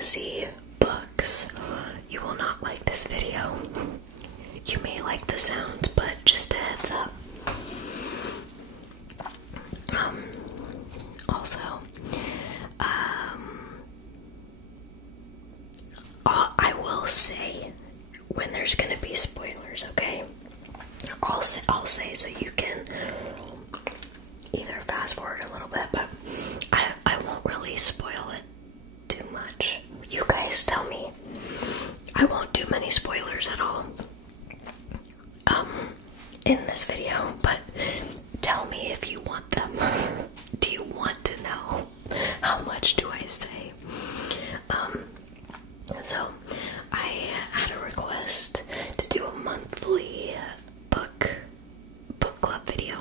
fantasy books, you will not like this video. You may like the sounds, but just a heads up. Also, I will say when there's gonna be spoilers, okay? I'll say so you can either fast forward a little bit, but I won't really spoil it too much. You guys tell me. I won't do many spoilers at all in this video, but tell me if you want them. Do you want to know? How much do I say? So I had a request to do a monthly book club video.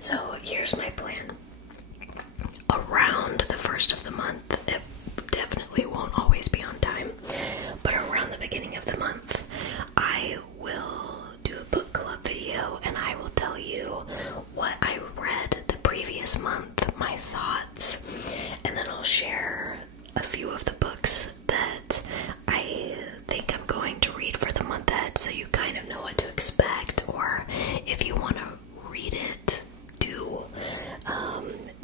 So here's my plan. Around the first of the month, it definitely won't always be on time, but around the beginning of the month, I will do a book club video and I will tell you what I read the previous month, my thoughts, and then I'll share a few of the books that I think I'm going to read for the month ahead, so you kind of know what to expect, or if you want to read it,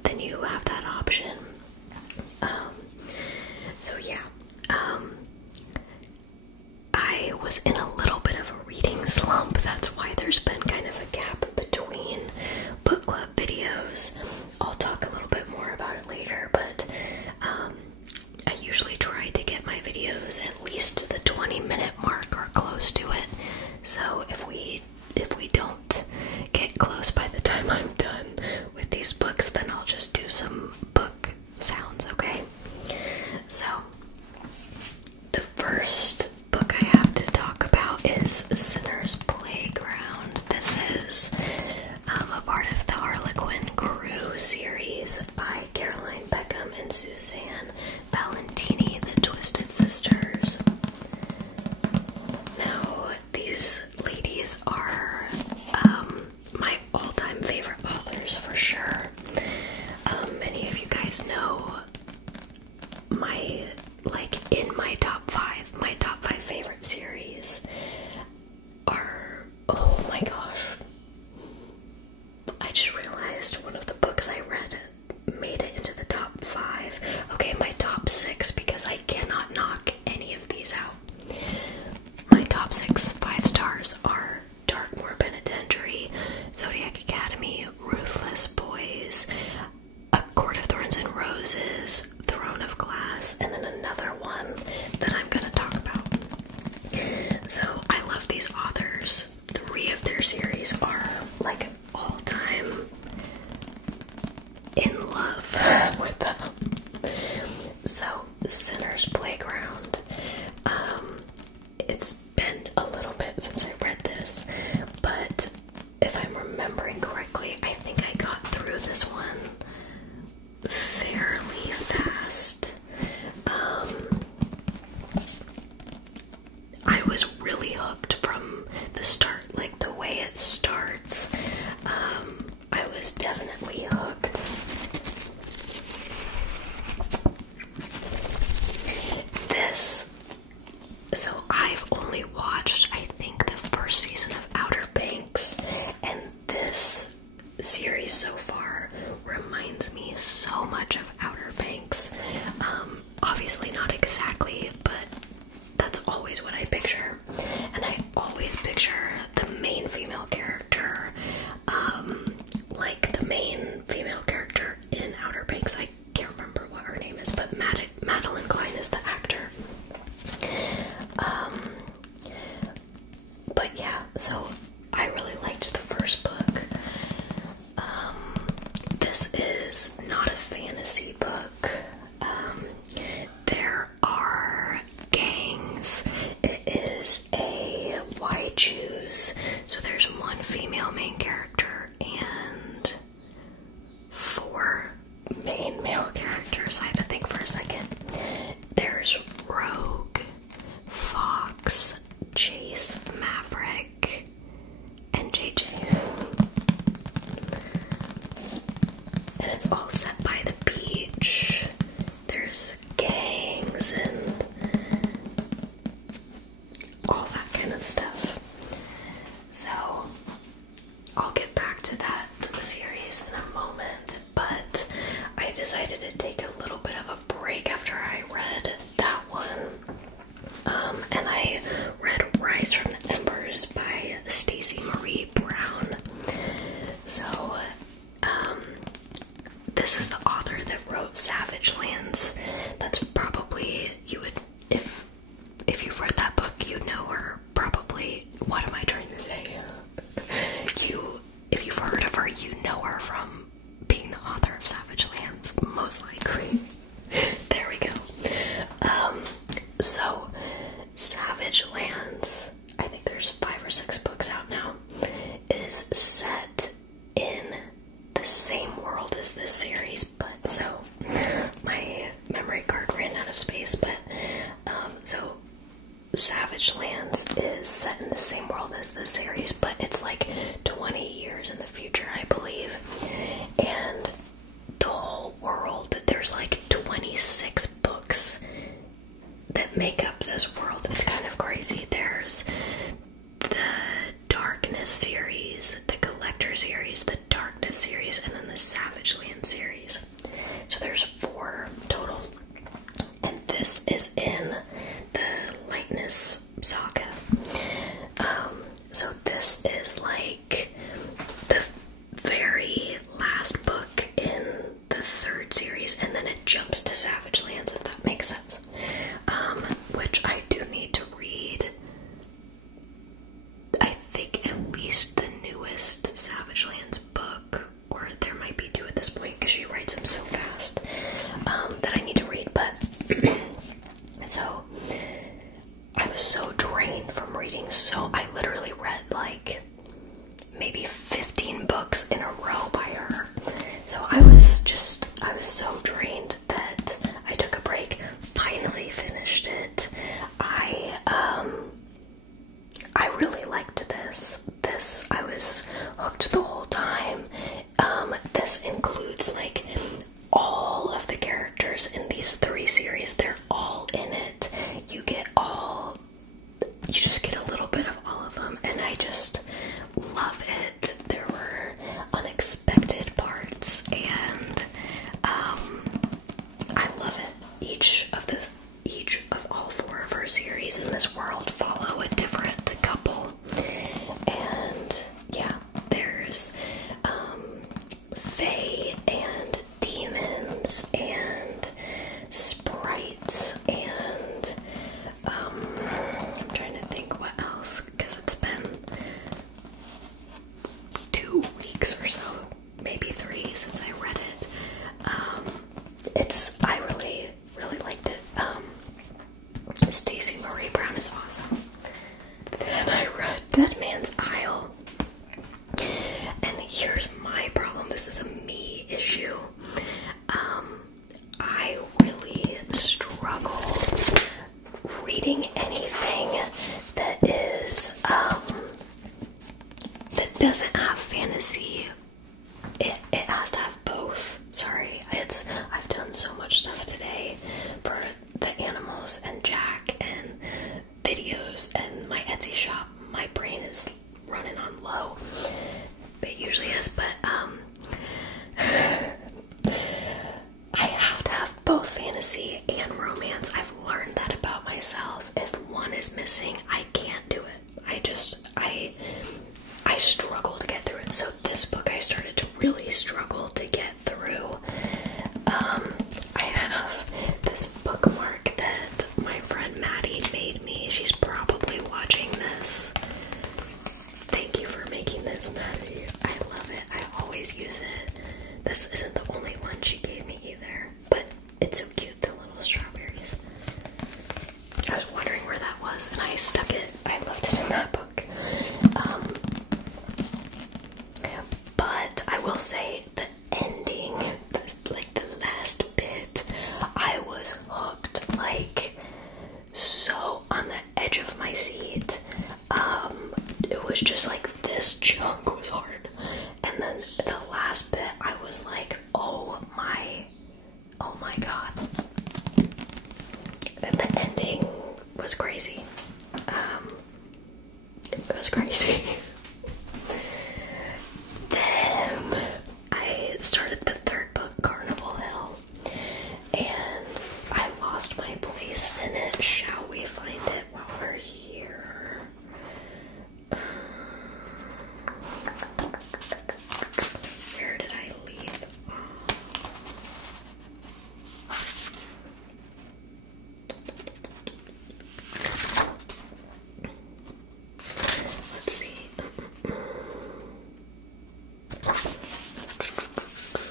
then you have that option. So yeah, I was in a little bit of a reading slump. That's why there's been kind of a gap between book club videos. I'll talk a little bit more about it later, but I usually try to get my videos at least to the 20-minute mark or close to it. So if we don't get close by the time I'm done with these books, then I'll just do some book sounds, okay? So the first book I have to talk about is Sinner's Playground. This is a part of the Harlequin Crew series by Caroline Peckham and Suzanne Valentini, the Twisted Sisters. Now, these ladies are my all-time favorite authors for sure. Many of you guys know my top five favorite series are, oh my gosh, I just realized one of the books I read made it into the top 5. Okay, my top 6, because I cannot knock any of these out. My top 6 5-stars are Darkmoor Penitentiary, Zodiac Academy, Ruthless Boys, A Court of Thorns and Roses, Throne of Glass, and then another one that I'm gonna talk about. So I love these authors. 3 of their series are like all-time in love with them. So Sinner's Playground. It's been a little bit since I read this, but if I'm remembering correctly, I think I got through this one fairly fast. I was really hooked from the start, like the way it starts. I was definitely hooked. So I've only watched, I think, the first season of Outer Banks, and this series so far reminds me so much of Outer Banks. Obviously not exactly, but that's always what I picture. And I always picture the main female character, like the main female character in Outer Banks. I can't remember what her name is, but Madeline Klein is the actor. But yeah, so I really liked the first book. This is not a fantasy book. There are gangs. It is a why choose is set in the same world as the series, but it's like 20 years in the future, I believe. And the whole world, there's like 26 books that make up this world. It's kind of crazy. There's the Darkness series, the Collector series, the Darkness series, and then the Savage Land series. So there's 4 total. And this is in the Lightness saga. So this is like the very last book in the 3rd series, and then it jumps to Savage Lands, if that makes sense. Which I do need to read. I think at least the newest Savage Lands book, or there might be 2 at this point because she writes them so fast, that I need to read. But so I was so drained from reading, so I literally read like maybe 15 books in a row by her. So I was so drained that I took a break, finally finished it. I really liked this. I was hooked the whole time. This includes like all of the characters in these 3 series. They're all in it. You just get a little bit of all of them, and I just love it. There were unexpected parts, and I love it. Each of all 4 of her series in this world follow a different couple, and yeah, there's fae and demons and sprites and I'm trying to think what else, because it's been 2 weeks or so, maybe 3 since I read it. I really liked it. Stacey Marie Brown is awesome. Then I read Dead Man's Isle. And here's my problem. This is a me issue. I really struggle reading anything that is, that doesn't have fantasy. It has to have both. Sorry, I've done so much stuff today for the animals and Jack and videos and my Etsy shop. My brain is running on low. It usually is, but I have to have both fantasy and romance. I've learned that about myself. If one is missing, I can't do it. I struggle to get through it. So this book I started to really struggle to get through. I have this bookmark that my friend Madi made me. She's probably watching this. Thank you for making this, Madi. I love it. I always use it. This isn't the only one she gave me either, but it's so cute, the little strawberries. I was wondering where that was, and I stuck it. I left it in that book. But I will say the ending, like the last bit, I was hooked, like so on the edge of my seat. It was just like this chunk was hard, and then the last bit I was like, oh my god. And the ending was crazy. It was crazy. Then I started the 3rd book, Carnival Hill, and I lost my place in it. Shall we find it while we're here? Where did I leave off? Let's see.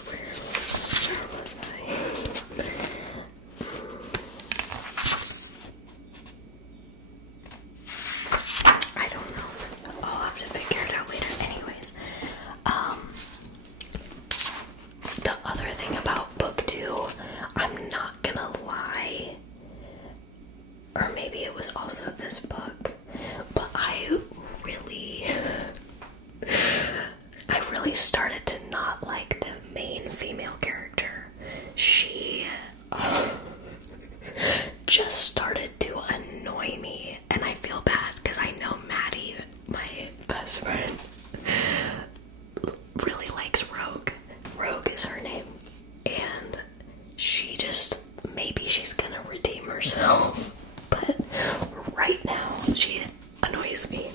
Where was I? I don't know. I'll have to figure it out later. Anyways, the other thing about book 2, I'm not gonna lie, or maybe it was also this book, but I really started to not like the main female character. She just started to annoy me, and I feel bad because I know Maddie, my best friend, really likes Rogue. Rogue is her name, and she just, maybe she's gonna redeem herself, but right now she annoys me.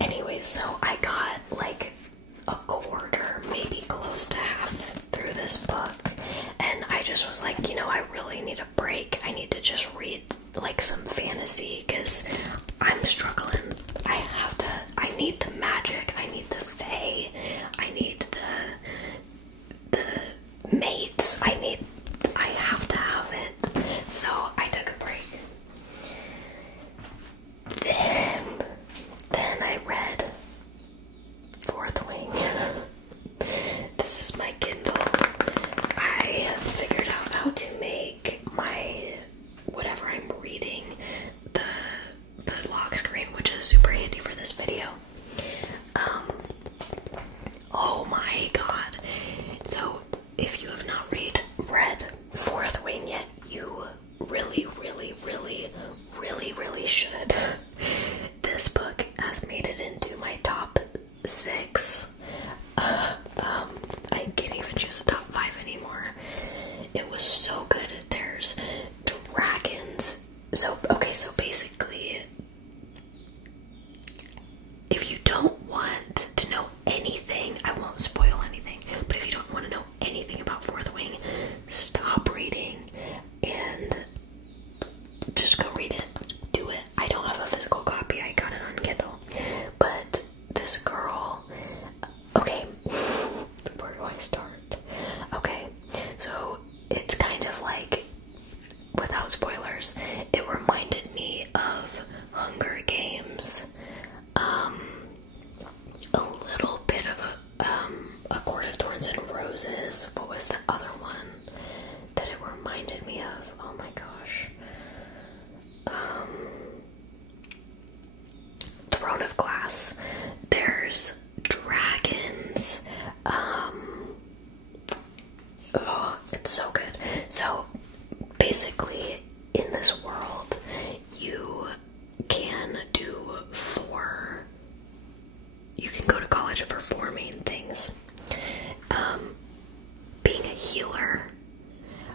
Anyway, so I got like a quarter, maybe close to half through this book, and I just was like, you know, I really need a break. I need to just read like some fantasy because I'm struggling. I need the magic, I need the fae, I need the mates, I have to have it. So I took a break. Then I read Fourth Wing. This is my Kindle. I figured out how to make my whatever I'm reading the lock screen, which is super handy for this video. Oh my god. So if you have not read Fourth Wing yet, you really should. This book has made it into my top 6. I can't even choose the top 5 anymore. It was so good. There's dragons. So basically, if you don't want to know anything, I won't spoil anything, but if you don't want to know anything about Fourth Wing, stop reading and just go read it. Do it. I don't have a physical copy. I got it on Kindle. But this girl, okay, where do I start? Okay, so it's kind of like, without spoilers, it reminded me of Hunger Games. A little bit of a Court of Thorns and Roses. What was the other one that it reminded me of? Oh my gosh. Throne of Glass. There's dragons. Oh, it's so good. So basically, in this world, you can go to college for 4 main things. Being a healer,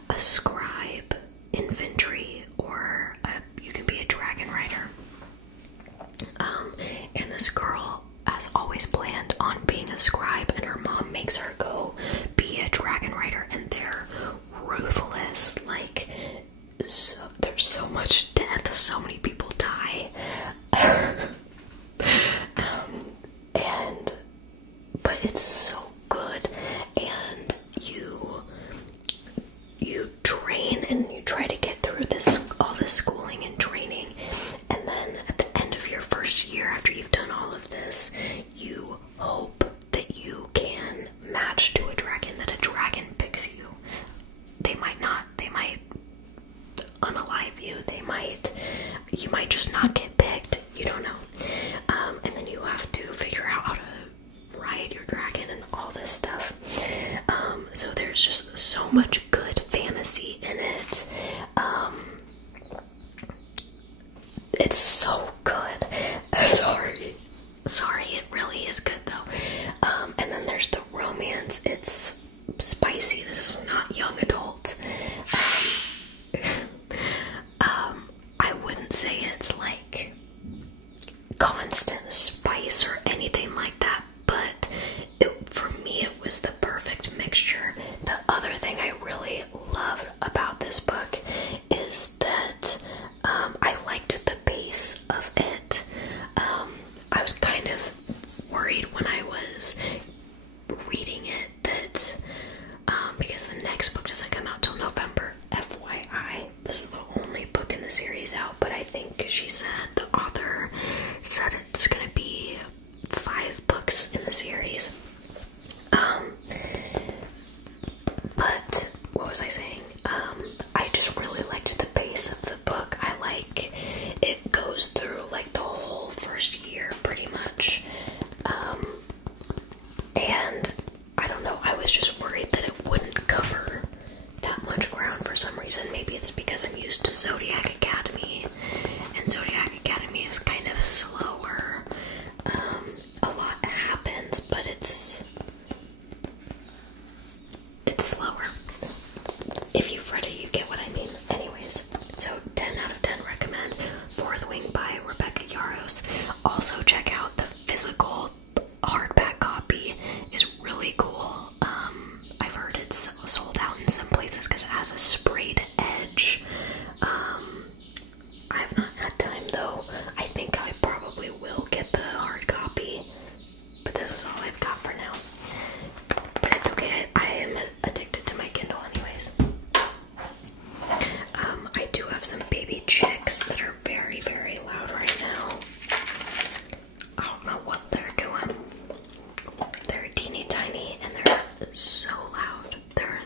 a scribe, infantry, or you can be a dragon rider. And this girl has always planned on being a scribe, and her mom makes her go be a dragon rider, and they're ruthless. Like, there's so much death, so many people die. But it's so good, and you train and you try to get through all this schooling and training, and then at the end of your first year, after you've done all of this, you hope that you can match to a dragon, that a dragon picks you. They might not. They might unalive you. You might just not get picked. You don't know. And then you have to figure out how to ride your dragon and all this stuff. So there's just so much good fantasy in it. It's so good. Sorry, it really is good though. And then there's the romance. It's spicy. This is not young adult. I wouldn't say it's like constant spice or anything like that, but for me it was the perfect mixture. The other thing I really maybe it's because I'm used to Zodiac Academy, and Zodiac Academy is kind of slower. A lot happens, but it's slower. If you've read it, you get what I mean. Anyways, so 10 out of 10 recommend. Fourth Wing by Rebecca Yarros. Also check out the physical hardback copy. It's really cool. I've heard it's sold out in some places because it has a sprayed edge. I have not had time though. I think I probably will get the hard copy, but this is all I've got for now. But it's okay, I am addicted to my Kindle anyways. I do have some baby chicks that are very, very loud right now. I don't know what they're doing. They're teeny tiny and they're so loud. They're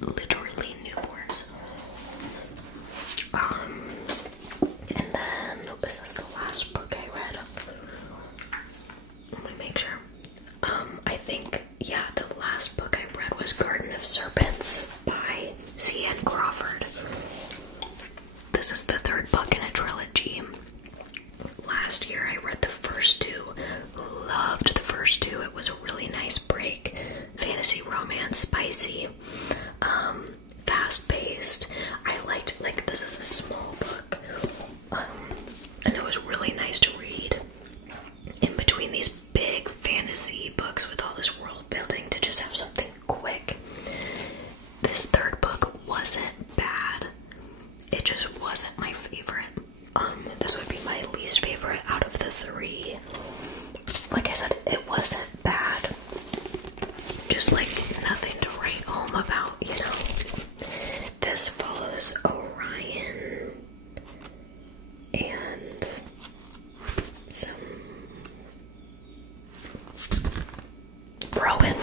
literally newborns. And then, this is the last book I read. Let me make sure. I think, yeah, the last book I read was Garden of Serpents by C.N. Crawford. This is the third book in a trilogy. Last year I read the first two. Loved the first two. It was a really nice break. Fantasy romance, spicy, fast-paced. I liked, like, this is a small book. And it was really nice to read. In between these big fantasy books with all this world building, to just have something quick. This third book wasn't bad. It just wasn't my favorite. This would be my least favorite out of the three. Like I said, it wasn't bad. Just like nothing to write home about, you know. This follows Orion and some Rowan.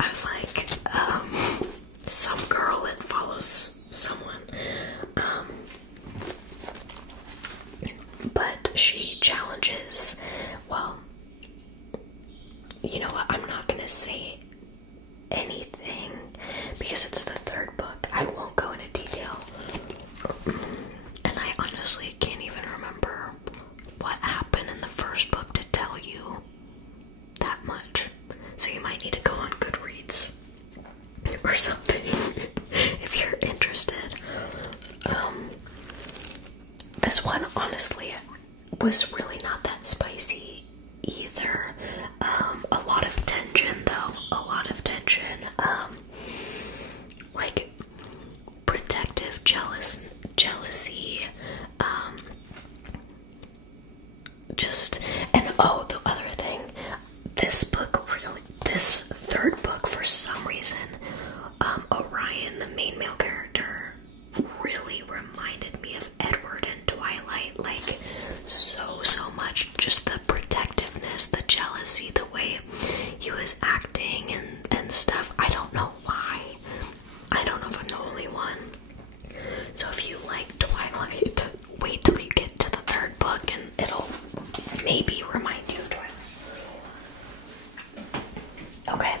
I was like, some girl that follows someone. But she challenges, well, you know what, I'm not gonna say anything because it's the third book. I won't go into detail. And I honestly can't even remember what happened in the first book to tell you that much. So you might need to go on Goodreads or something if you're interested. This one, honestly, was really not that spicy either. A lot of tension, though. A lot of tension. Like protective jealousy. And the other thing, this third book, for some reason, Orion, the main male character, really reminded me of Edward in Twilight, like so much. Just the protectiveness, the jealousy, the way he was acting and stuff. I don't know why. I don't know if I'm the only one. So if you like Twilight, wait till you get to the third book and it'll maybe remind you of Twilight. Okay.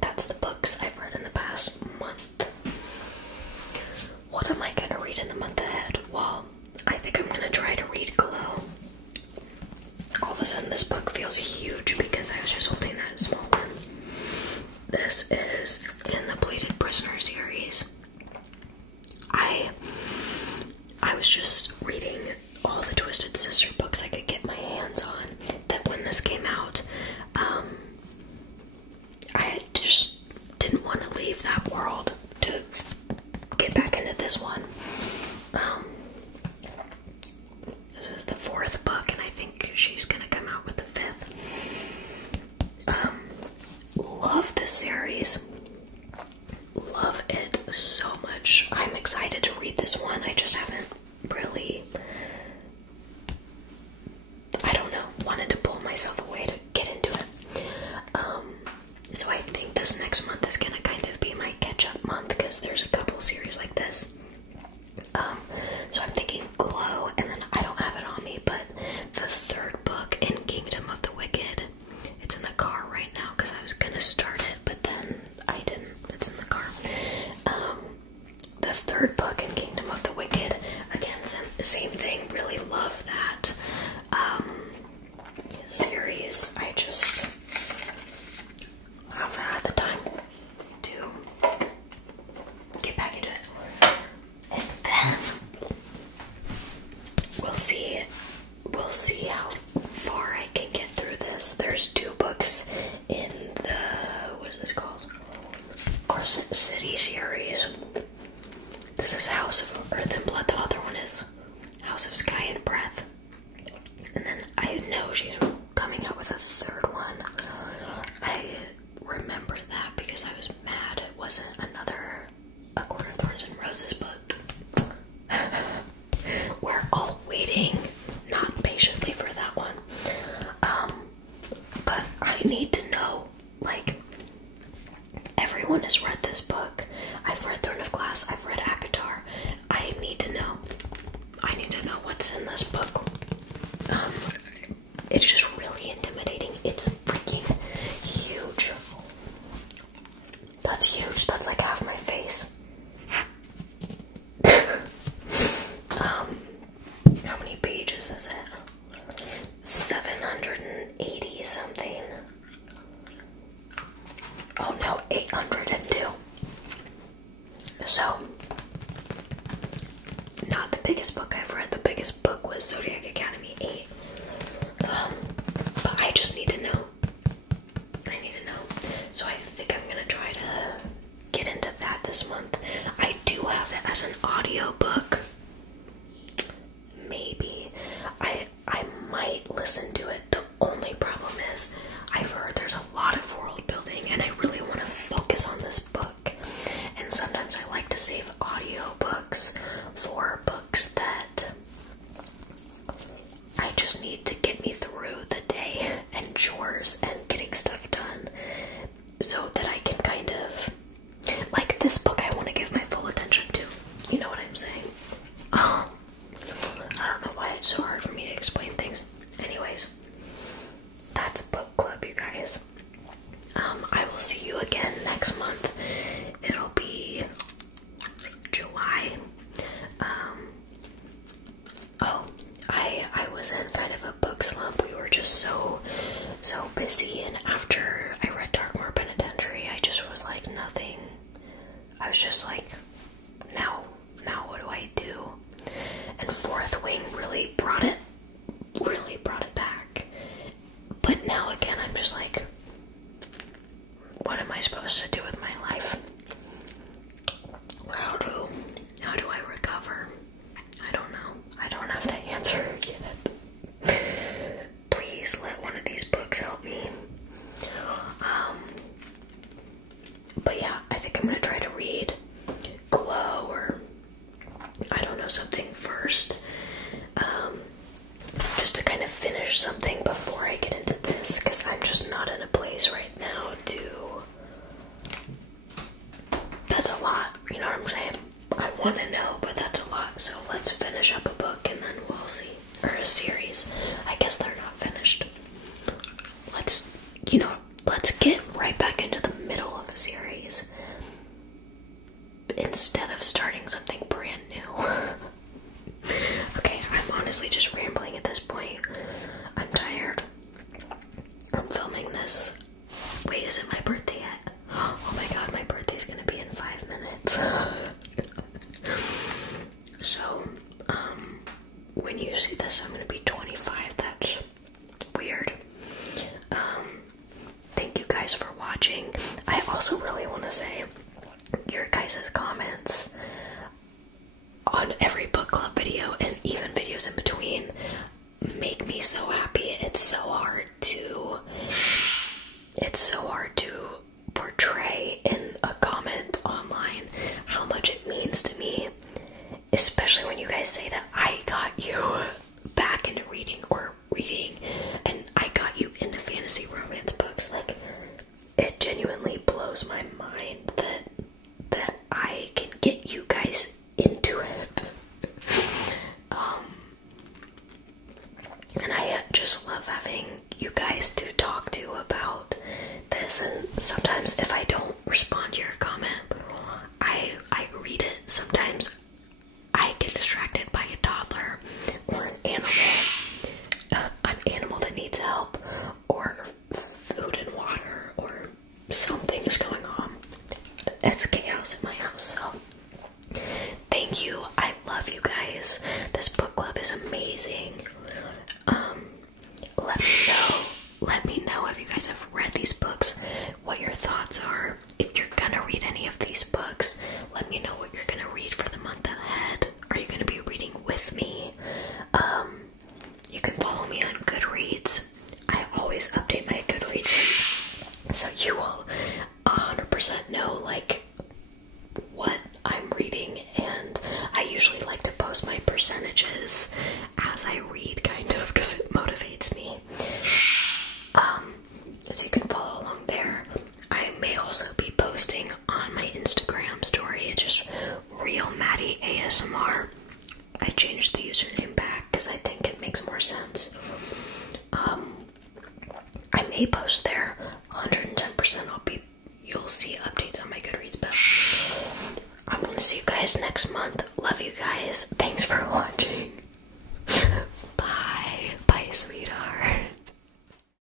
That's the books I've read in the past month. What am I gonna read in the month ahead? Well, I think I'm gonna try to read Glow. All of a sudden this book feels huge because I was just holding that small one. This is in the Bleeded Prisoner series. I was just reading all the Twisted Sister books I could get my hands on. That when this came out, I just didn't want to leave that world to get back into this one. This is the fourth book, and I think she's gonna come out with the fifth. Love this series. Love it so much. I'm excited to read this one. I just haven't really, I don't know, wanted to pull myself away to get into it. So I think this next month is gonna kind of be my catch-up month because there's a couple series like this. So I'm thinking Glow, and then I don't have it on me, but the third book in Kingdom of the Wicked, it's in the car right now because I was gonna start it, but then I didn't. there's 2 books in the, what is this called? Crescent City series. This is House of Earth and Blood. The other one is House of Sky and Breath. And then I know she's coming out with a 3rd one. I remember that because I was mad it wasn't another A Court of Thorns and Roses book. We're all waiting, not patiently, for that one. But I need to know, like, everyone has read this book. I've read Throne of Glass, I've read ACOTAR. I need to know. I need to know what's in this book. It's just really intimidating. It's freaking huge. That's huge. That's like half my face. How many pages is it? 780 something. Oh no, 802. So, not the biggest book I've read. The biggest book was Zodiac Academy 8. But I just need to know. I need to know. So I think I'm gonna try to get into that this month. I do have it as an audiobook. Maybe. I might listen to it. The only problem is I've heard there's a lot of world building and I really want to focus on this book. And sometimes I like to save audiobooks for books that I just need to get me through the day and chores and getting stuff done so that I can kind of, like this book I want to give my full attention to. You know what I'm saying? I don't know why it's so hard for me to explain things. Anyways, that's book club, you guys. I will see you again next month. It'll be July. I was in kind of a book slump. We were just so busy, and after I read Darkmoor Penitentiary, I just was like nothing. I was just like, now what do I do? And Fourth Wing really brought it back. But now again, I'm just like, what am I supposed to do with my life? How do I recover? I don't know. I don't have the answer yet. Please let one of these books help me. But yeah, I think I'm gonna try to read Glow, or I don't know, something first. Just to kind of finish something before I get into this, because I'm just not in a place right now to... That's a lot, you know what I'm saying? I want to know, but that's a lot. So let's finish up a book and then we'll see. Or a series. I guess they're not finished. Let's get right back into the middle of a series instead of starting something brand new. Okay, I'm honestly just rambling at this point. I'm tired. I'm filming this. Wait, is it my birthday yet? Oh my god, my birthday's gonna be in 5 minutes. So, when you see this, I'm gonna be 25. That's weird. Thank you guys for watching. I also really want to say, your guys' comments on every book club video and even videos in between make me so happy. It's so hard to portray in a comment online how much it means to me, especially when you guys say that I got you back into reading and I got you into fantasy romance books. Like, it genuinely blows my mind that I can get you guys into it. And I just love having you guys to talk to about this. And sometimes if I don't respond to your comment, I read it. Sometimes I get distracted by a toddler or an animal that needs help, or food and water, or something is going on. It's chaos in my house. So thank you. I love you guys. This book club is amazing. Let me know if you guys have read these books, what your thoughts are. If you're gonna read any of these books, let me know what you're gonna read for the month ahead. Are you gonna be reading with me? You can follow me on Goodreads. I always update my Goodreads, so you will 100% know like what I'm reading, and I usually like to post my percentages as I read, kind of, because it motivates me. So you can follow along there. I may also be posting on my Instagram story. It's just Real Madi ASMR. I changed the username back because I think it makes more sense. I may post there 110%. You'll see updates on my Goodreads, but I'm gonna see you guys next month. Love you guys. Thanks for watching.